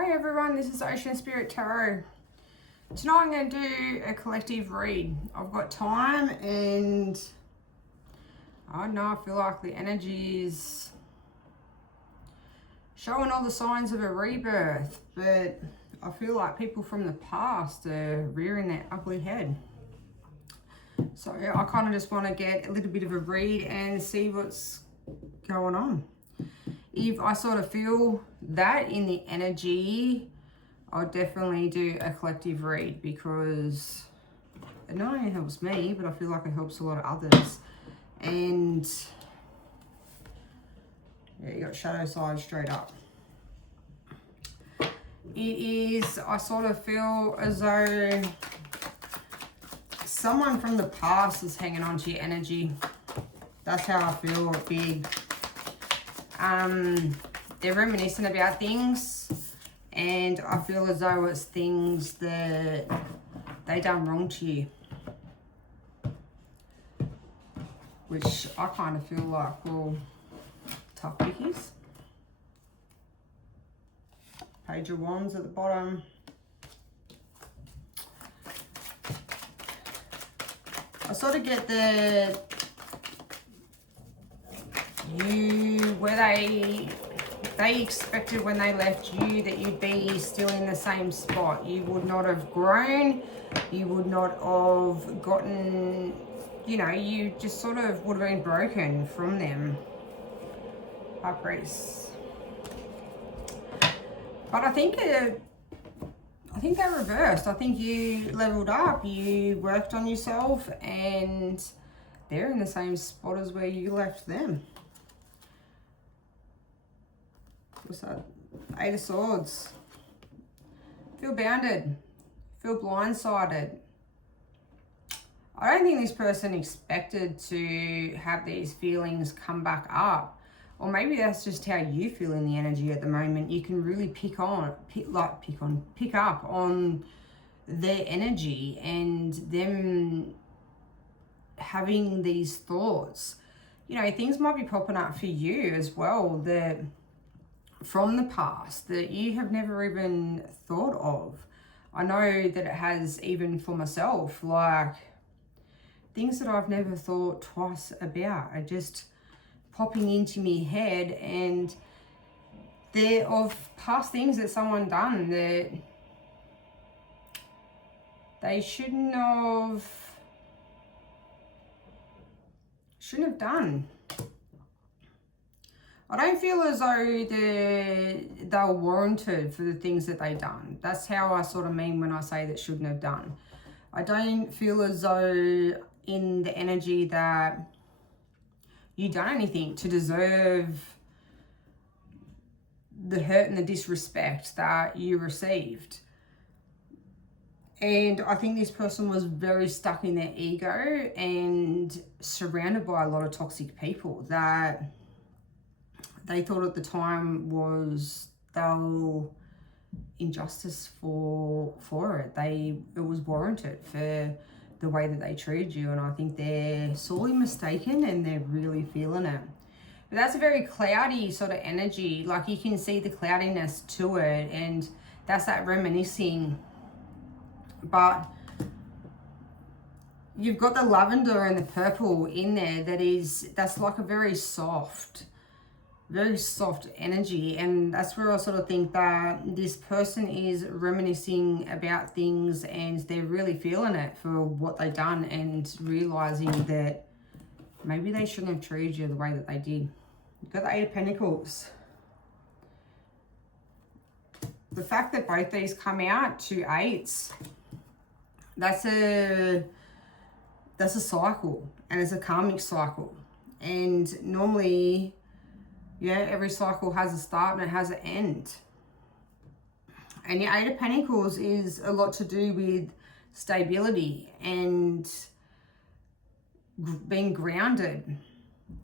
Hi everyone, this is Ocean Spirit Tarot. Tonight I'm going to do a collective read. I've got time and I don't know, I feel like the energy is showing all the signs of a rebirth, but I feel like people from the past are rearing their ugly head. So I kind of just want to get a little bit of a read and see what's going on. If I sort of feel that in the energy, I'll definitely do a collective read because it not only helps me, but I feel like it helps a lot of others. And yeah, you got shadow side straight up. It is, I sort of feel as though someone from the past is hanging on to your energy. That's how I feel big. They're reminiscing about things, and I feel as though it's things that they done wrong to you, which I kind of feel like, well, tough pickies. Page of Wands at the bottom. I sort of get the where they expected when they left you that you'd be still in the same spot. You would not have grown, you would not have gotten, you know, you just sort of would have been broken from them. High Priest. But I think they reversed. I think you leveled up, you worked on yourself, and they're in the same spot as where you left them. What's that? Eight of Swords. Feel bounded. Feel blindsided. I don't think this person expected to have these feelings come back up. Or maybe that's just how you feel in the energy at the moment. You can really pick up on their energy and them having these thoughts. You know, things might be popping up for you as well that from the past that you have never even thought of. I know that it has, even for myself, like things that I've never thought twice about are just popping into my head, and they're of past things that someone done that they shouldn't have done. I don't feel as though they're warranted for the things that they done. That's how I sort of mean when I say that shouldn't have done. I don't feel as though in the energy that you done anything to deserve the hurt and the disrespect that you received. And I think this person was very stuck in their ego and surrounded by a lot of toxic people that they thought at the time was they'll injustice for it. It was warranted for the way that they treated you, and I think they're sorely mistaken and they're really feeling it. But that's a very cloudy sort of energy. Like you can see the cloudiness to it, and that's that reminiscing. But you've got the lavender and the purple in there that's like a very soft energy, and that's where I sort of think that this person is reminiscing about things and they're really feeling it for what they've done and realizing that maybe they shouldn't have treated you the way that they did. You've got the Eight of Pentacles. The fact that both these come out, 2 eights, that's a cycle, and it's a karmic cycle, and normally, yeah, every cycle has a start and it has an end. And your Eight of Pentacles is a lot to do with stability and being grounded.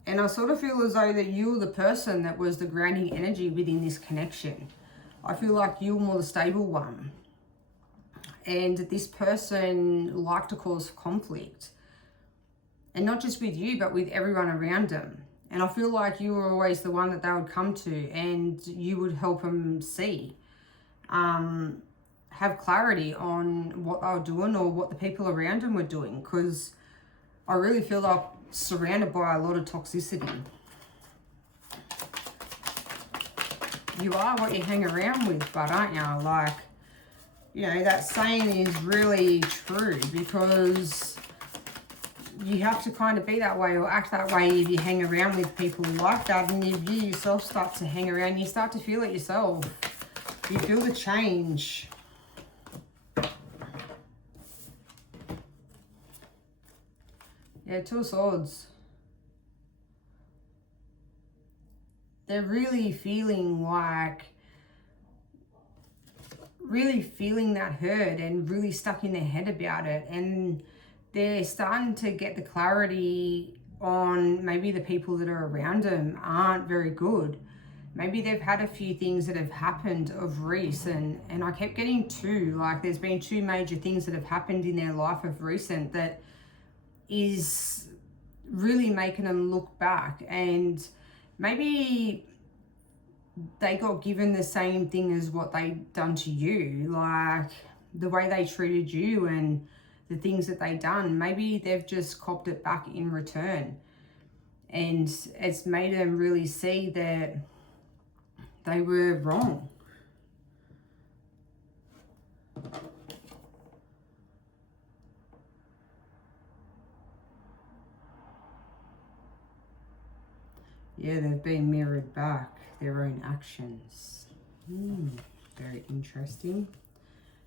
And I sort of feel as though that you were the person that was the grounding energy within this connection. I feel like you were more the stable one. And this person liked to cause conflict. And not just with you, but with everyone around them. And I feel like you were always the one that they would come to and you would help them see. have clarity on what they were doing or what the people around them were doing, because I really feel like surrounded by a lot of toxicity. You are what you hang around with, but aren't you? Like, you know, that saying is really true, because you have to kind of be that way or act that way if you hang around with people like that. And if you yourself start to hang around, you start to feel it yourself. You feel the change. Yeah, Two of Swords. They're really feeling that hurt and really stuck in their head about it. And they're starting to get the clarity on maybe the people that are around them aren't very good. Maybe they've had a few things that have happened of recent, and I kept getting two, like there's been two major things that have happened in their life of recent that is really making them look back, and maybe they got given the same thing as what they done to you, like the way they treated you and the things that they done. Maybe they've just copped it back in return, and it's made them really see that they were wrong. Yeah, they've been mirrored back, their own actions. Very interesting.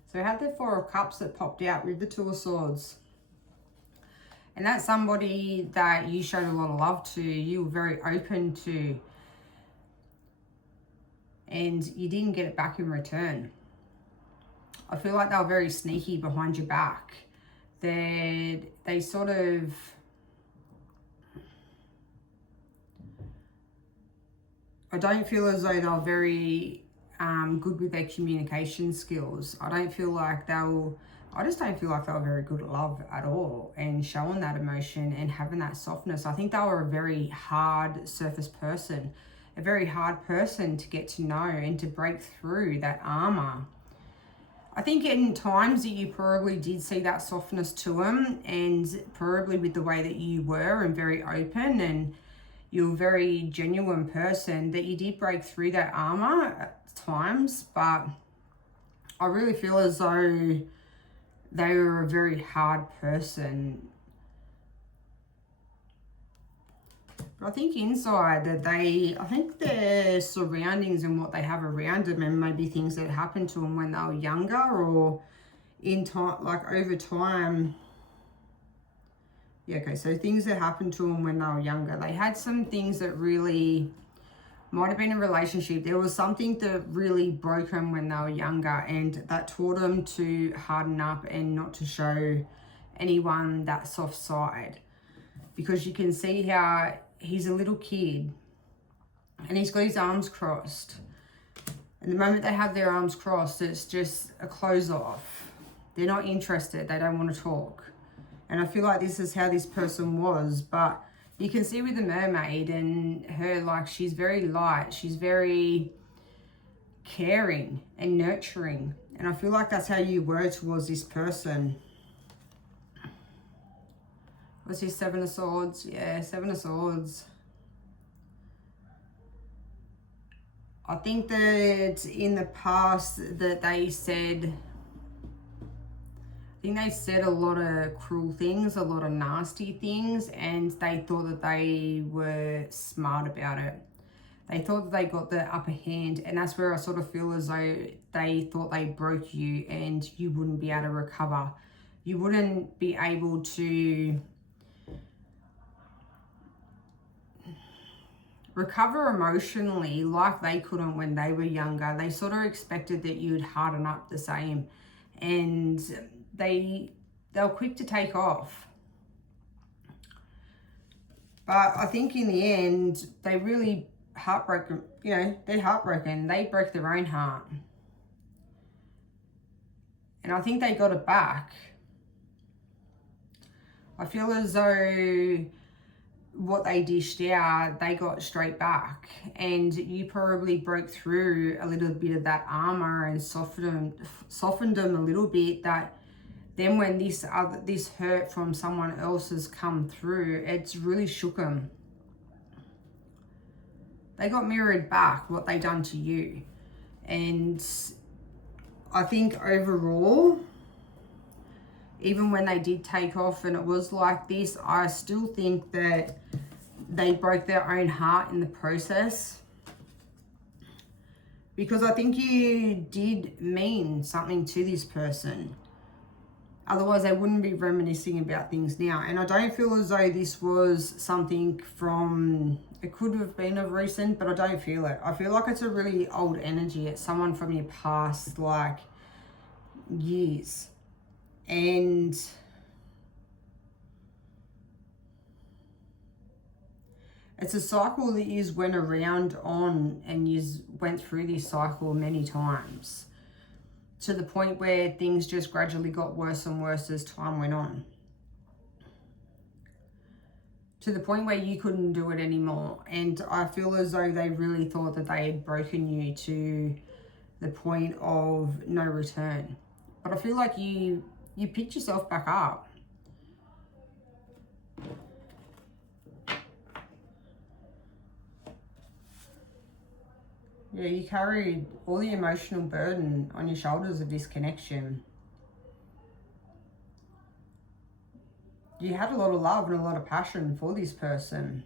So I had the Four of Cups that popped out with the Two of Swords. And that's somebody that you showed a lot of love to, you were very open to, and you didn't get it back in return. I feel like they were very sneaky behind your back. They sort of... I don't feel as though they're very good with their communication skills. I just don't feel like they were very good at love at all, and showing that emotion and having that softness. I think they were a very hard surface person, a very hard person to get to know and to break through that armor. I think in times that you probably did see that softness to them, and probably with the way that you were and very open and you're a very genuine person, that you did break through that armor at times. But I really feel as though they were a very hard person. But I think inside that I think their surroundings and what they have around them, and maybe things that happened to them when they were younger or in time, like over time. Yeah, okay, so things that happened to them when they were younger. They had some things that really might have been a relationship. There was something that really broke them when they were younger, and that taught them to harden up and not to show anyone that soft side. Because you can see how he's a little kid and he's got his arms crossed. And the moment they have their arms crossed, it's just a close off. They're not interested. They don't want to talk. And I feel like this is how this person was. But you can see with the mermaid and her, like, she's very light. She's very caring and nurturing. And I feel like that's how you were towards this person. What's his Seven of Swords? Yeah, Seven of Swords. I think that in the past that they said... I think they said a lot of cruel things, a lot of nasty things, and they thought that they were smart about it. They thought that they got the upper hand, and that's where I sort of feel as though they thought they broke you and you wouldn't be able to recover. You wouldn't be able to recover emotionally like they couldn't when they were younger. They sort of expected that you'd harden up the same, and they were quick to take off. But I think in the end, they really heartbroken, you know, they're heartbroken. They broke their own heart. And I think they got it back. I feel as though what they dished out, they got straight back. And you probably broke through a little bit of that armor and softened them a little bit, that then when this hurt from someone else has come through, it's really shook them. They got mirrored back what they done to you. And I think overall, even when they did take off and it was like this, I still think that they broke their own heart in the process. Because I think you did mean something to this person. Otherwise, they wouldn't be reminiscing about things now. And I don't feel as though this was something from, it could have been of recent, but I don't feel it. I feel like it's a really old energy. It's someone from your past, like years. And it's a cycle that you went around on, and you went through this cycle many times, to the point where things just gradually got worse and worse as time went on. To the point where you couldn't do it anymore. And I feel as though they really thought that they had broken you to the point of no return. But I feel like you picked yourself back up. Yeah, you carried all the emotional burden on your shoulders of this connection. You had a lot of love and a lot of passion for this person.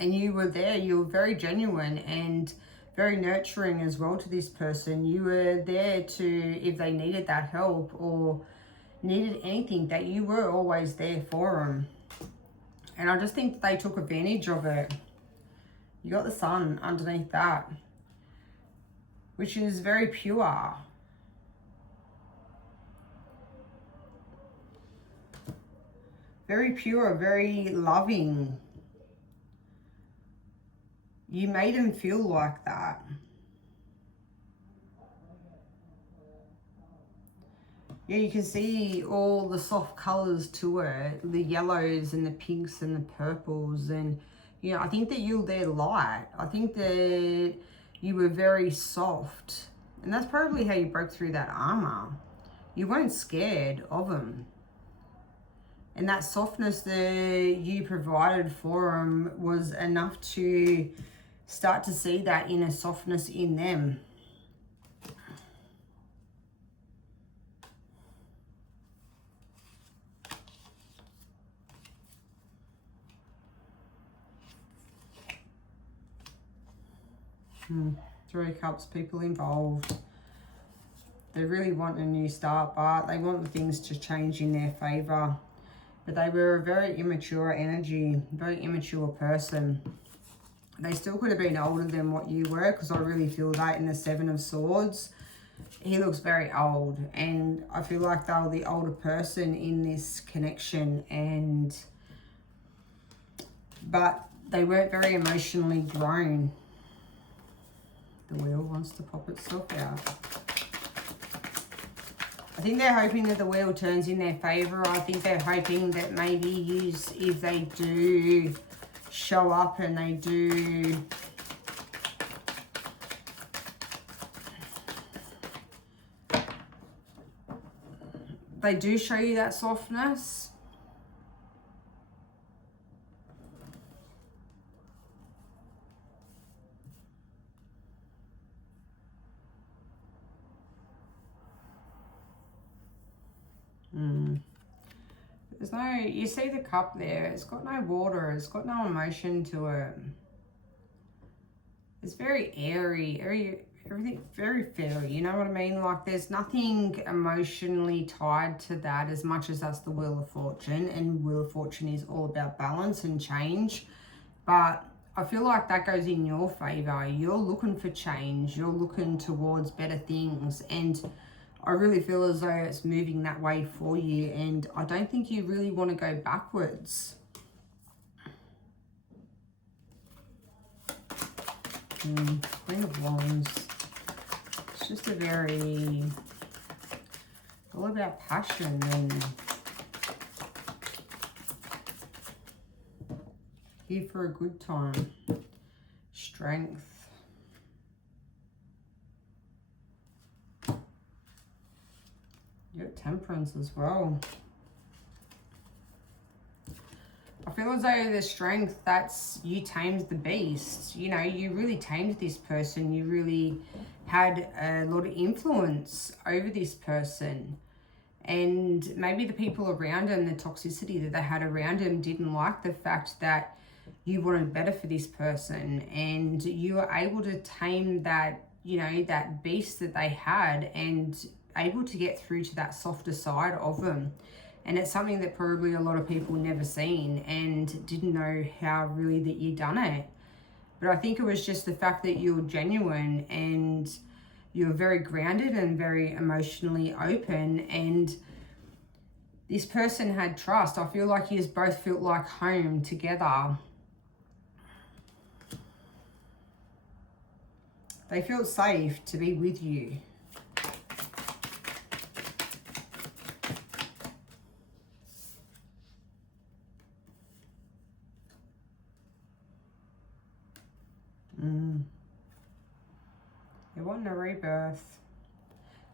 And you were there, you were very genuine and very nurturing as well to this person. You were there to, if they needed that help or needed anything, that you were always there for them. And I just think they took advantage of it. You got the sun underneath that, which is very pure. Very pure, very loving. You made him feel like that. Yeah, you can see all the soft colours to it, the yellows and the pinks and the purples. And, you know, I think that you were there light. I think that you were very soft. And that's probably how you broke through that armour. You weren't scared of him. And that softness that you provided for him was enough to start to see that inner softness in them. Three of Cups, people involved. They really want a new start, but they want the things to change in their favour. But they were a very immature energy, very immature person. They still could have been older than what you were, because I really feel that in the Seven of Swords. He looks very old, and I feel like they were the older person in this connection, but they weren't very emotionally grown. The wheel wants to pop itself out. I think they're hoping that the wheel turns in their favour. I think they're hoping that maybe if they do show up and they do show you that softness, there's no, you see the cup there, it's got no water, it's got no emotion to it. It's very airy, everything very fairy, you know what I mean? Like there's nothing emotionally tied to that as much as that's the Wheel of Fortune, and Wheel of Fortune is all about balance and change. But I feel like that goes in your favour. You're looking for change, you're looking towards better things, and I really feel as though it's moving that way for you, and I don't think you really want to go backwards. Queen of Wands. It's just a very, all about passion and Here for a good time. Strength. You got temperance as well. I feel as though the strength, that's you tamed the beast. You know, you really tamed this person. You really had a lot of influence over this person. And maybe the people around him, the toxicity that they had around him, didn't like the fact that you wanted better for this person. And you were able to tame that, you know, that beast that they had and able to get through to that softer side of them. And it's something that probably a lot of people never seen and didn't know how really that you done it. But I think it was just the fact that you were genuine and you're very grounded and very emotionally open, and this person had trust. I feel like you both felt like home together. They felt safe to be with you. They want a rebirth.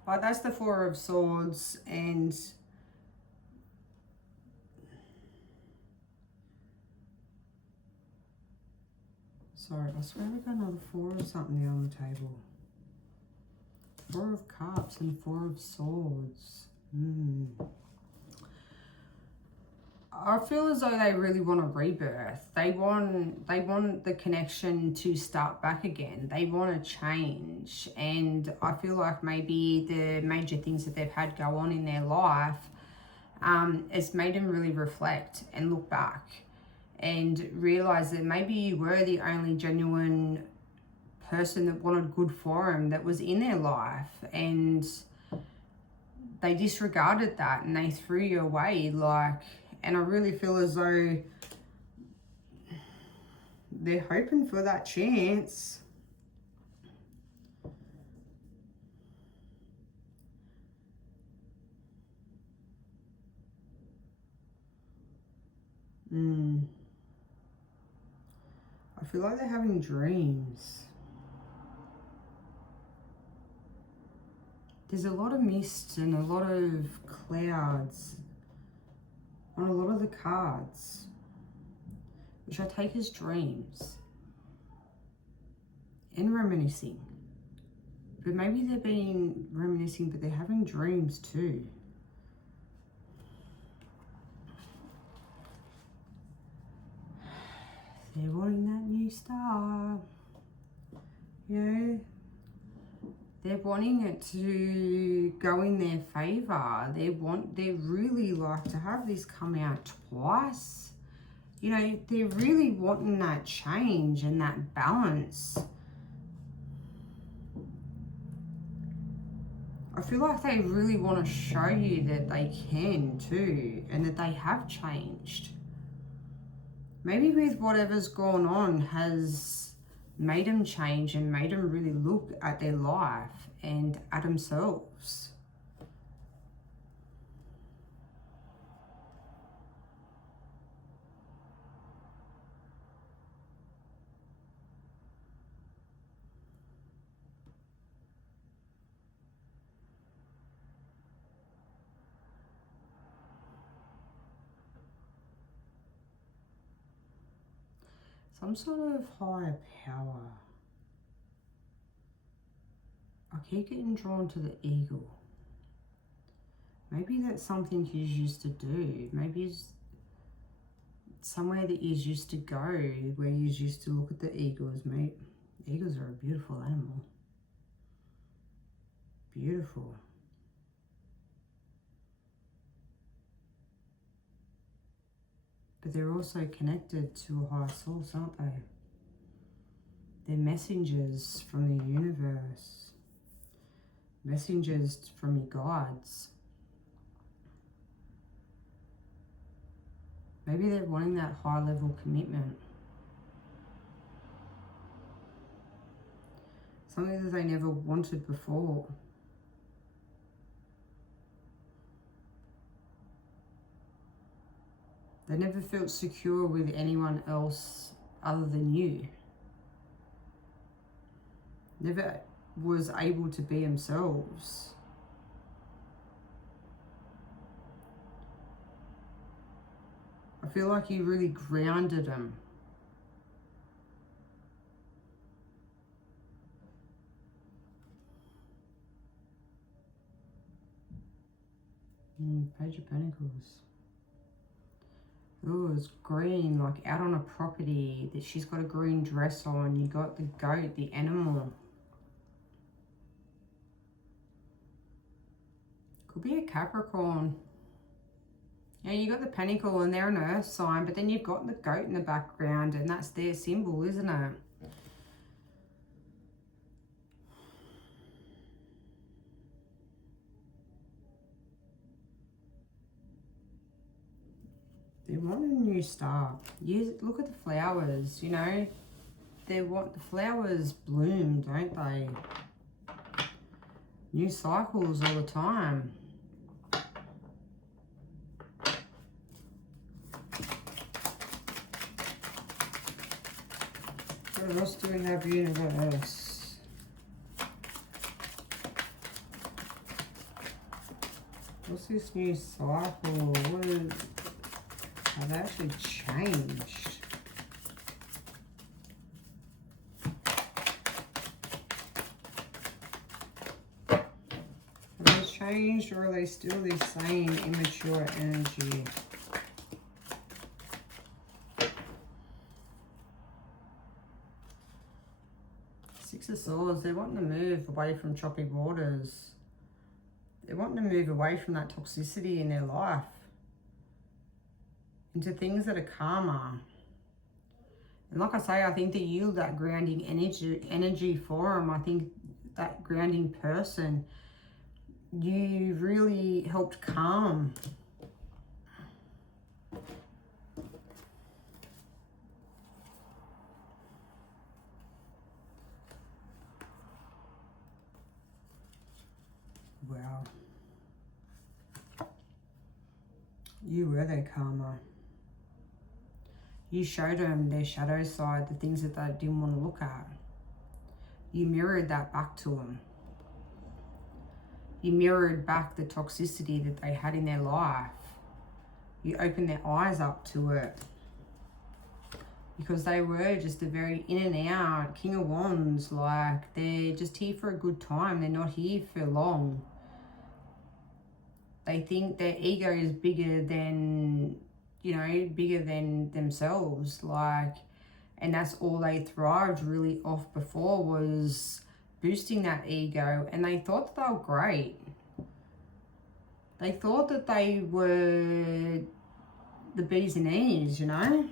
Like, that's the Four of Swords, and sorry, I swear we got another four or something there on the table. Four of Cups and Four of Swords. I feel as though they really want a rebirth. They want the connection to start back again. They want to change. And I feel like maybe the major things that they've had go on in their life it's made them really reflect and look back and realize that maybe you were the only genuine person that wanted good for them that was in their life, and they disregarded that and they threw you away. Like, and I really feel as though they're hoping for that chance. I feel like they're having dreams. There's a lot of mist and a lot of clouds on a lot of the cards, which I take as dreams and reminiscing. But maybe they're being reminiscing, but they're having dreams too. They're wanting that new star. You know, they're wanting it to go in their favor. They really like to have this come out twice. You know, they're really wanting that change and that balance. I feel like they really want to show you that they can too, and that they have changed. Maybe with whatever's gone on has made them change and made them really look at their life and at themselves. Some sort of higher power. I keep getting drawn to the eagle. Maybe that's something he's used to do. Maybe it's somewhere that he's used to go, where he's used to look at the eagles. Mate, eagles are a beautiful animal. Beautiful. But they're also connected to a higher source, aren't they? They're messengers from the universe. Messengers from your guides. Maybe they're wanting that high level commitment. Something that they never wanted before. They never felt secure with anyone else other than you. Never was able to be themselves. I feel like you really grounded them. Page of Pentacles. Oh, it's green, like out on a property that she's got a green dress on. You got the goat, the animal. Could be a Capricorn. Yeah, you got the Pentacle and they're an earth sign, but then you've got the goat in the background and that's their symbol, isn't it? They want a new start. You look at the flowers, you know. They want the flowers bloom, don't they? New cycles all the time. What else do we have, universe? What's this new cycle? What is... Have they actually changed? Have they changed or are they still the same immature energy? Six of Swords, they're wanting to move away from choppy waters. They're wanting to move away from that toxicity in their life into things that are calmer. And like I say, I think that you, that grounding energy for them, I think that grounding person, you really helped calm. Wow. You were their karma. You showed them their shadow side, the things that they didn't want to look at. You mirrored that back to them. You mirrored back the toxicity that they had in their life. You opened their eyes up to it. Because they were just a very in and out King of Wands. Like, they're just here for a good time. They're not here for long. They think their ego is bigger than, you know, bigger than themselves. Like, and that's all they thrived really off before, was boosting that ego. And they thought that they were great. They thought that they were the bees and E's, you know.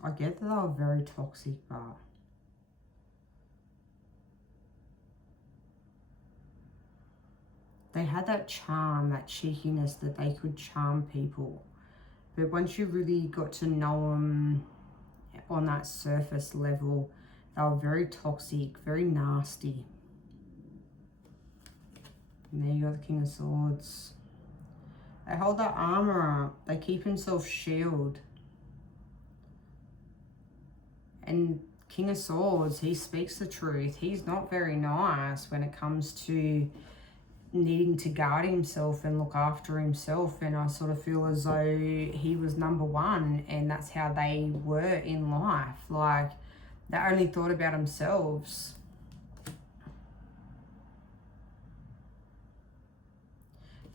I get that they were very toxic, but they had that charm, that cheekiness that they could charm people. But once you really got to know them on that surface level, they were very toxic, very nasty. And there you go, the King of Swords. They hold that armor up. They keep themselves shielded. And King of Swords, he speaks the truth. He's not very nice when it comes to needing to guard himself and look after himself. And I sort of feel as though he was number one and that's how they were in life. Like, they only thought about themselves.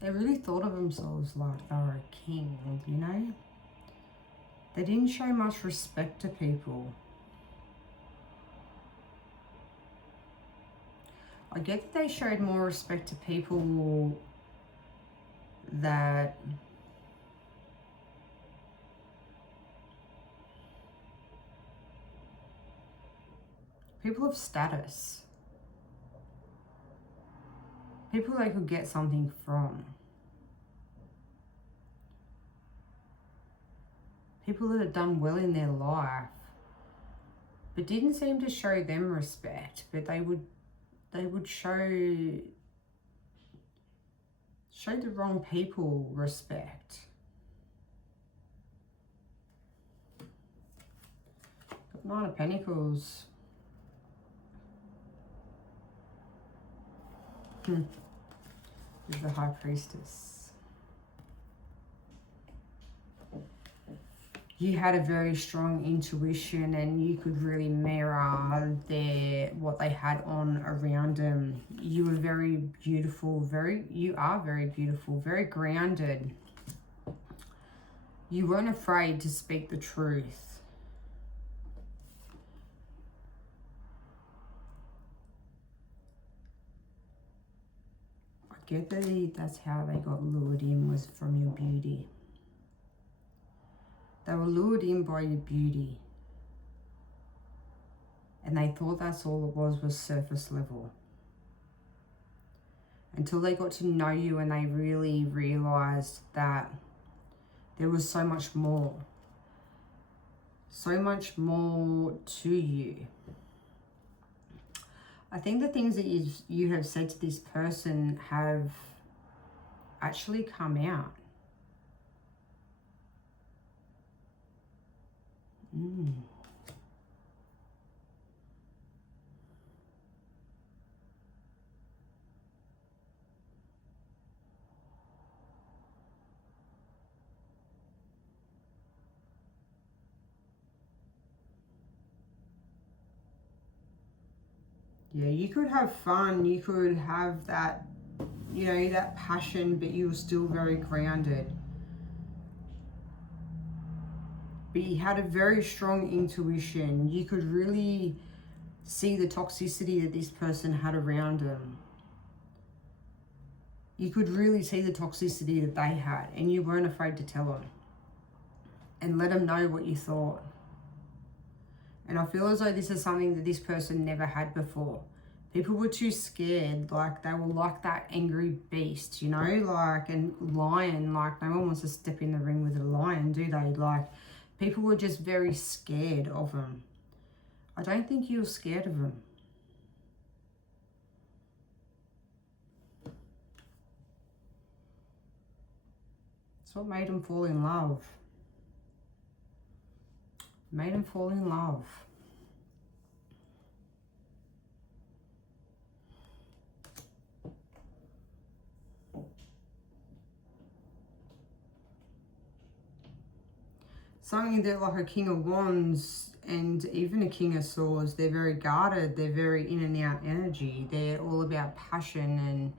They really thought of themselves like they were a king, you know? They didn't show much respect to people. I get that they showed more respect to people that people of status. People they could get something from. People that have done well in their life. but didn't seem to show them respect. But they would show the wrong people respect. Got Nine of Pentacles. With the High Priestess. You had a very strong intuition, and you could really mirror what they had on around them. You were very beautiful, you are very beautiful, very grounded. You weren't afraid to speak the truth. I get that that's how they got lured in, was from your beauty. They were lured in by your beauty. And they thought that's all it was surface level. Until they got to know you and they really realized that there was so much more. So much more to you. I think the things that you have said to this person have actually come out. Yeah, you could have fun, you could have that, you know, that passion, but you were still very grounded. But you had a very strong intuition. You could really see the toxicity that this person had around them. You could really see the toxicity that they had, and you weren't afraid to tell them and let them know what you thought. And I feel as though this is something that this person never had before. People were too scared, like they were like that angry beast, you know, like, and lion, like no one wants to step in the ring with a lion, do they? Like, people were just very scared of him. I don't think you were scared of him. It's what made him fall in love. Made him fall in love. Something that, like a King of Wands and even a King of Swords, they're very guarded, they're very in and out energy. They're all about passion and,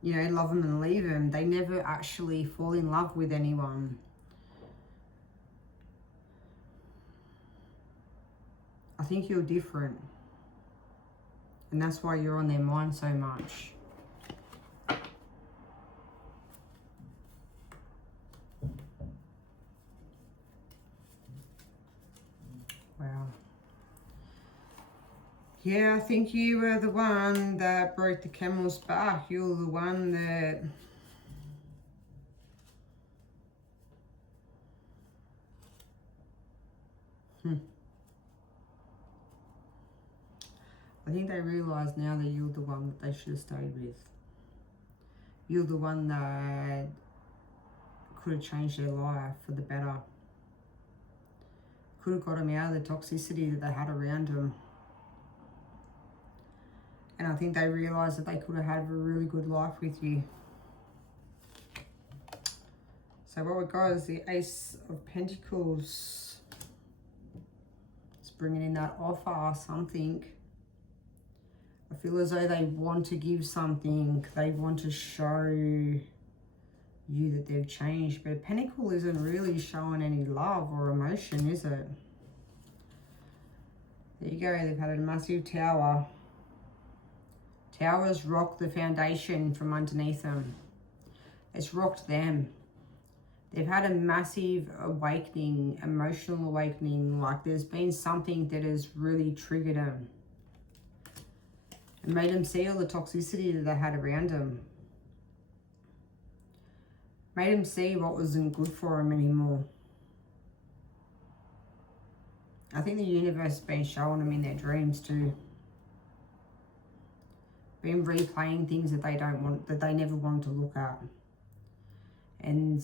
you know, love them and leave them. They never actually fall in love with anyone. I think you're different. And that's why you're on their mind so much. Wow. Yeah, I think you were the one that broke the camel's back. You're the one that... I think they realise now that you're the one that they should have stayed with. You're the one that could have changed their life for the better. Could have got them out of the toxicity that they had around them. And I think they realised that they could have had a really good life with you. So what we got is the Ace of Pentacles. It's bringing in that offer or something. I feel as though they want to give something. They want to show you that they've changed. But Pentacle isn't really showing any love or emotion, is it? There you go. They've had a massive tower. Towers rock the foundation from underneath them. It's rocked them. They've had a massive awakening, emotional awakening. Like there's been something that has really triggered them. And made them see all the toxicity that they had around them. Made them see what wasn't good for them anymore. I think the universe has been showing them in their dreams too. Been replaying things that they don't want, that they never wanted to look at. And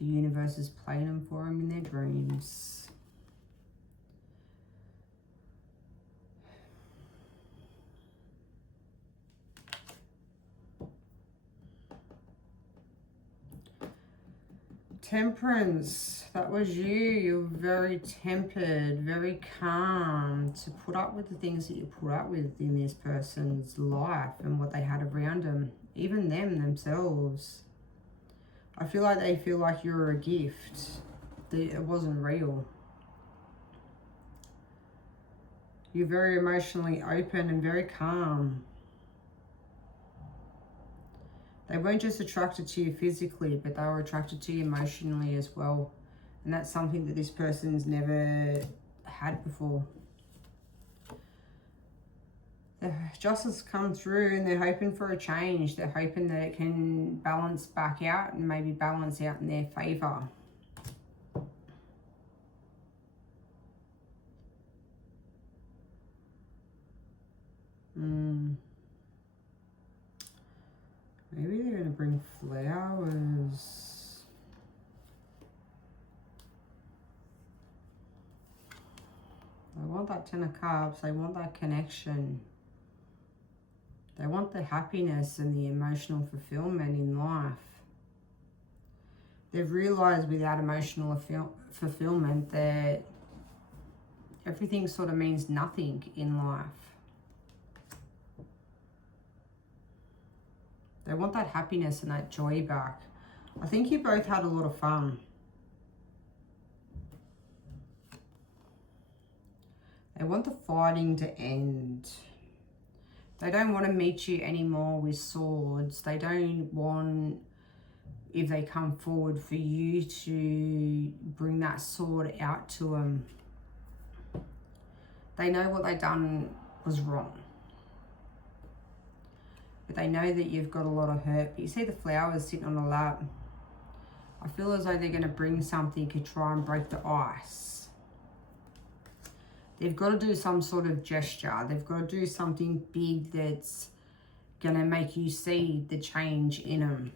the universe is playing them for them in their dreams. Temperance, that was you. You're very tempered, very calm to put up with the things that you put up with in this person's life and what they had around them, even them themselves. I feel like they feel like you're a gift, that it wasn't real. You're very emotionally open and very calm. They weren't just attracted to you physically, but they were attracted to you emotionally as well. And that's something that this person's never had before. The justice come through and they're hoping for a change. They're hoping that it can balance back out and maybe balance out in their favour. Maybe they're going to bring flowers. They want that 10 of Cups. They want that connection. They want the happiness and the emotional fulfillment in life. They've realised without emotional fulfillment that everything sort of means nothing in life. They want that happiness and that joy back. I think you both had a lot of fun. They want the fighting to end. They don't want to meet you anymore with swords. They don't want, if they come forward, for you to bring that sword out to them. They know what they done was wrong. But they know that you've got a lot of hurt. But you see the flowers sitting on the lap. I feel as though they're going to bring something to try and break the ice. They've got to do some sort of gesture. They've got to do something big that's going to make you see the change in them.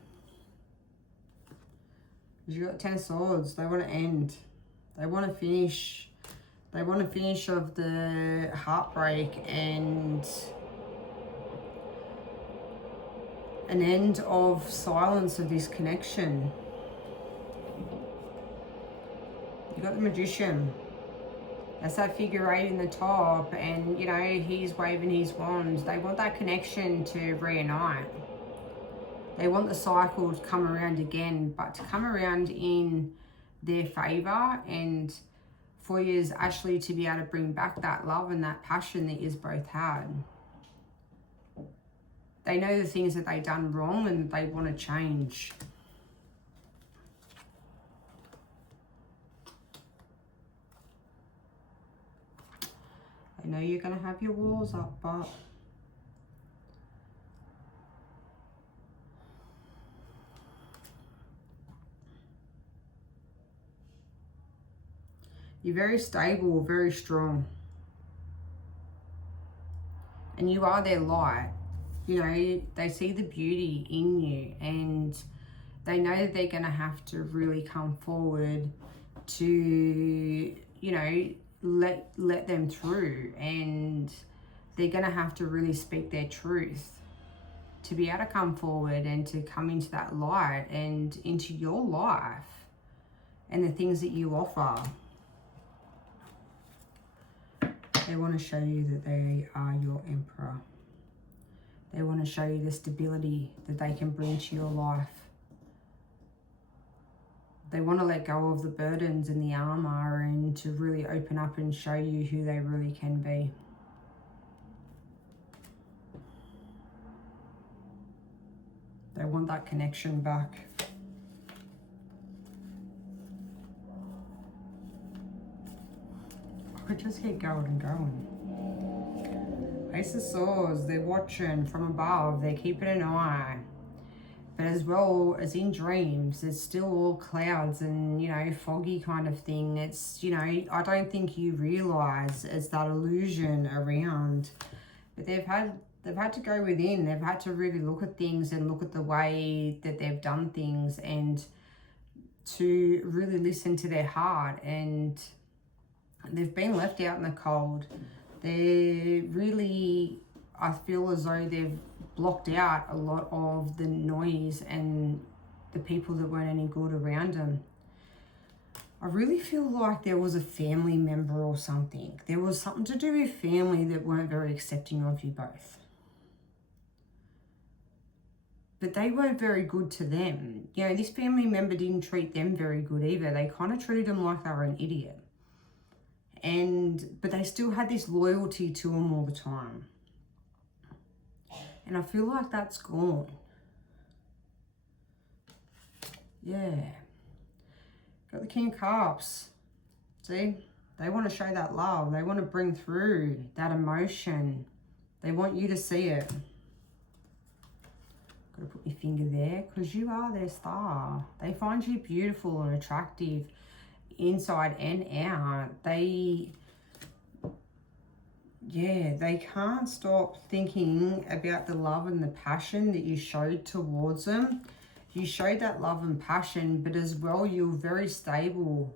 Because you've got 10 swords. They want to end. They want to finish. They want to finish of the heartbreak and an end of silence of this connection. You got the Magician. That's that figure 8 in the top, and you know, he's waving his wand. They want that connection to reunite. They want the cycle to come around again, but to come around in their favour, and for you actually to be able to bring back that love and that passion that you both had. They know the things that they've done wrong and they want to change. They know you're going to have your walls up, but you're very stable, very strong. And you are their light. You know, they see the beauty in you, and they know that they're going to have to really come forward to, you know, let them through, and they're going to have to really speak their truth to be able to come forward and to come into that light and into your life and the things that you offer. They want to show you that they are your emperor. They want to show you the stability that they can bring to your life. They want to let go of the burdens and the armor and to really open up and show you who they really can be. They want that connection back. I could just keep going and going. Ace of Swords, they're watching from above, they're keeping an eye. But as well as in dreams, it's still all clouds and, you know, foggy kind of thing. It's, you know, I don't think you realise it's that illusion around. But they've had to go within. They've had to really look at things and look at the way that they've done things and to really listen to their heart. And they've been left out in the cold. They're really, I feel as though they've blocked out a lot of the noise and the people that weren't any good around them. I really feel like there was a family member or something. There was something to do with family that weren't very accepting of you both. But they weren't very good to them. You know, this family member didn't treat them very good either. They kind of treated them like they were an idiot. But they still had this loyalty to them all the time. And I feel like that's gone. Yeah. Got the King of Cups. See? They want to show that love. They want to bring through that emotion. They want you to see it. Got to put my finger there because you are their star. They find you beautiful and attractive inside and out. They can't stop thinking about the love and the passion that you showed towards them. You showed that love and passion, but as well, you were very stable.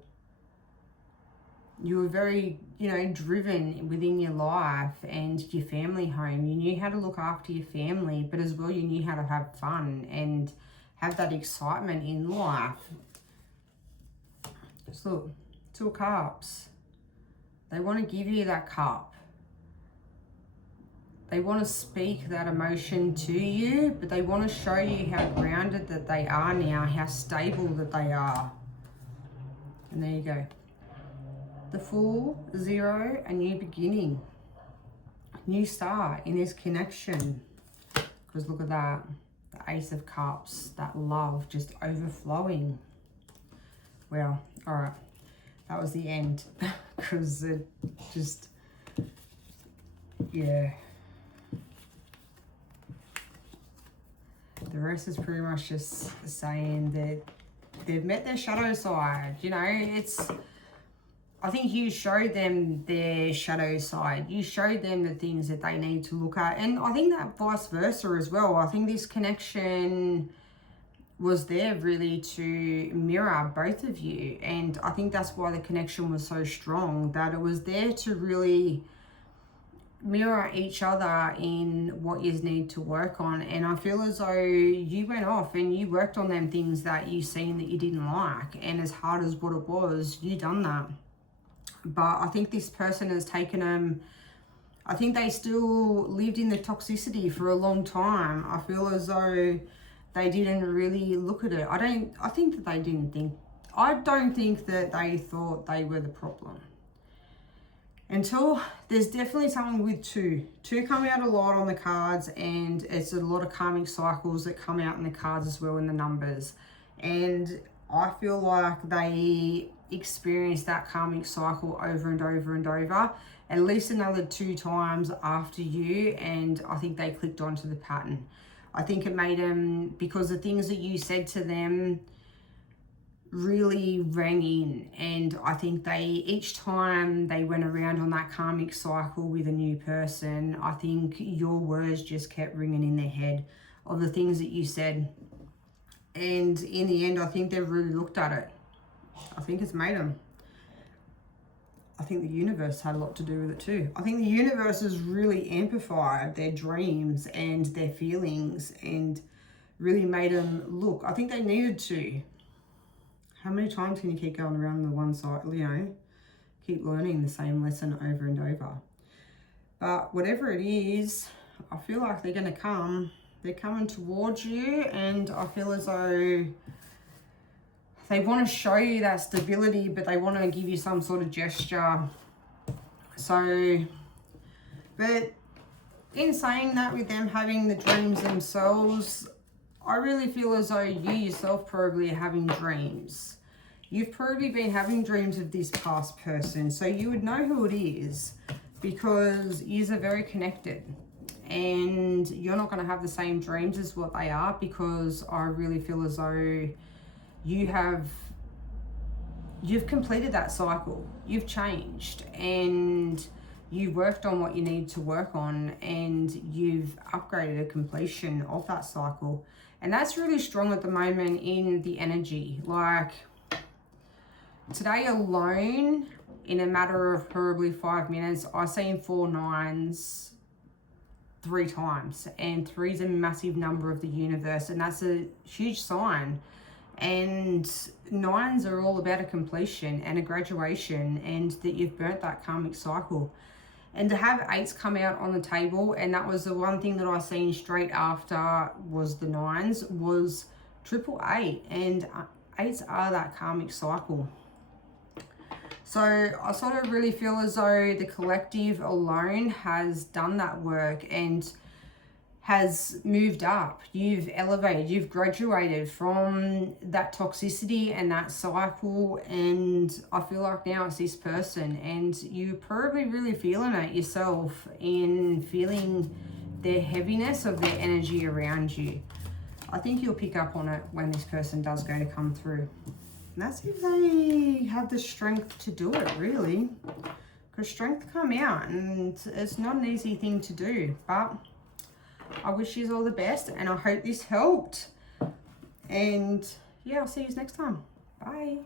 You were very, you know, driven within your life and your family home. You knew how to look after your family, but as well, you knew how to have fun and have that excitement in life. Just look, Two of Cups. They want to give you that cup. They want to speak that emotion to you, but they want to show you how grounded that they are now, how stable that they are. And there you go. The Fool, 0, a new beginning. New start in this connection. Because look at that. The Ace of Cups, that love just overflowing. Well, all right. That was the end. Because it just, yeah. The rest is pretty much just saying that they've met their shadow side. You know, I think you showed them their shadow side. You showed them the things that they need to look at. And I think that vice versa as well. I think this connection was there really to mirror both of you. And I think that's why the connection was so strong, that it was there to really mirror each other in what you need to work on. And I feel as though you went off and you worked on them things that you seen that you didn't like, and as hard as what it was, you done that. But I think this person has taken them, I think they still lived in the toxicity for a long time. I feel as though they didn't really look at it. I don't think that they thought they were the problem. Until there's definitely something with two coming out a lot on the cards, and it's a lot of karmic cycles that come out in the cards as well in the numbers. And I feel like they experienced that karmic cycle over and over and over, at least another 2 times after you, and I think they clicked onto the pattern. I think it made them, because the things that you said to them really rang in, and I think each time they went around on that karmic cycle with a new person, I think your words just kept ringing in their head of the things that you said. And in the end, I think they've really looked at it. I think it's made them. I think the universe had a lot to do with it too. I think the universe has really amplified their dreams and their feelings and really made them look. I think they needed to. How many times can you keep going around the one side, you know, keep learning the same lesson over and over? But whatever it is, I feel like they're going to come. They're coming towards you, and I feel as though they want to show you that stability, but they want to give you some sort of gesture. So, but in saying that, with them having the dreams themselves, I really feel as though you yourself probably are having dreams. You've probably been having dreams of this past person, so you would know who it is because yous are very connected. and you're not going to have the same dreams as what they are, because I really feel as though you've completed that cycle. You've changed and you worked on what you need to work on, and you've upgraded a completion of that cycle. And that's really strong at the moment in the energy. Like today alone, in a matter of probably 5 minutes, I've seen 4 9s 3 times, and 3 is a massive number of the universe, and that's a huge sign. And 9s are all about a completion and a graduation, and that you've burnt that karmic cycle. And to have 8s come out on the table, and that was the one thing that I seen straight after was the 9s, was 888, and 8s are that karmic cycle. So I sort of really feel as though the collective alone has done that work and has moved up. You've elevated, you've graduated from that toxicity and that cycle, and I feel like now it's this person, and you're probably really feeling it yourself in feeling the heaviness of their energy around you. I think you'll pick up on it when this person does go to come through. And that's if they have the strength to do it, really. Because strength come out, and it's not an easy thing to do. But I wish you all the best, and I hope this helped. And yeah, I'll see you next time. Bye.